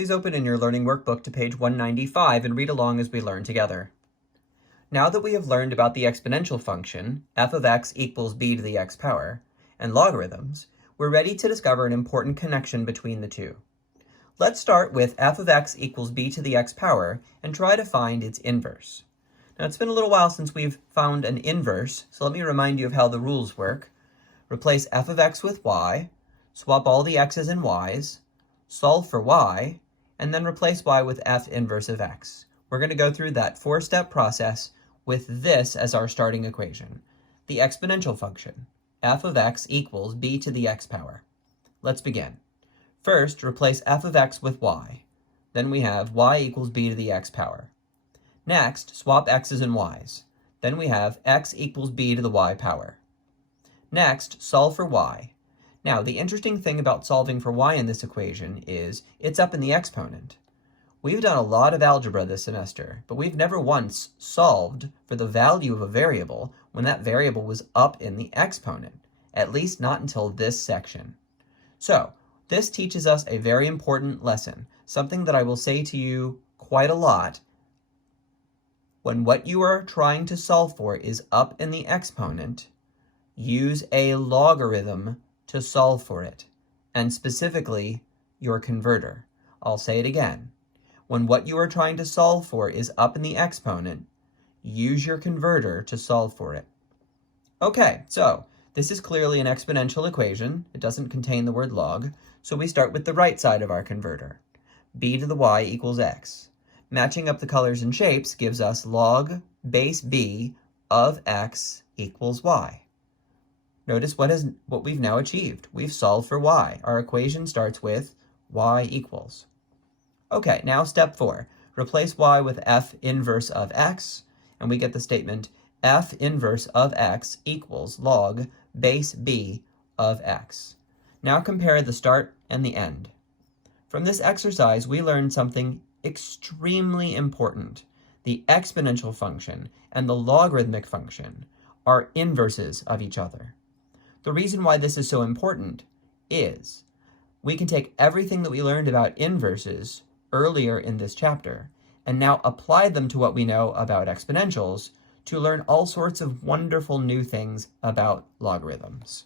Please open in your learning workbook to page 195 and read along as we learn together. Now that we have learned about the exponential function, f of x equals b to the x power, and logarithms, we're ready to discover an important connection between the two. Let's start with f of x equals b to the x power and try to find its inverse. Now it's been a little while since we've found an inverse, so let me remind you of how the rules work. Replace f of x with y, swap all the x's and y's, solve for y, and then replace y with f inverse of x. We're going to go through that four-step process with this as our starting equation, the exponential function, f of x equals b to the x power. Let's begin. First, replace f of x with y. Then we have y equals b to the x power. Next, swap x's and y's. Then we have x equals b to the y power. Next, solve for y. Now, the interesting thing about solving for y in this equation is it's up in the exponent. We've done a lot of algebra this semester, but we've never once solved for the value of a variable when that variable was up in the exponent, at least not until this section. So, this teaches us a very important lesson, something that I will say to you quite a lot. When what you are trying to solve for is up in the exponent, use a logarithm to solve for it, and specifically, your converter. I'll say it again. When what you are trying to solve for is up in the exponent, use your converter to solve for it. Okay, so this is clearly an exponential equation. It doesn't contain the word log, so we start with the right side of our converter. B to the y equals x. Matching up the colors and shapes gives us log base b of x equals y. Notice what we've now achieved. We've solved for y. Our equation starts with y equals. Okay, now step 4. Replace y with f inverse of x, and we get the statement f inverse of x equals log base b of x. Now compare the start and the end. From this exercise, we learned something extremely important. The exponential function and the logarithmic function are inverses of each other. The reason why this is so important is we can take everything that we learned about inverses earlier in this chapter and now apply them to what we know about exponentials to learn all sorts of wonderful new things about logarithms.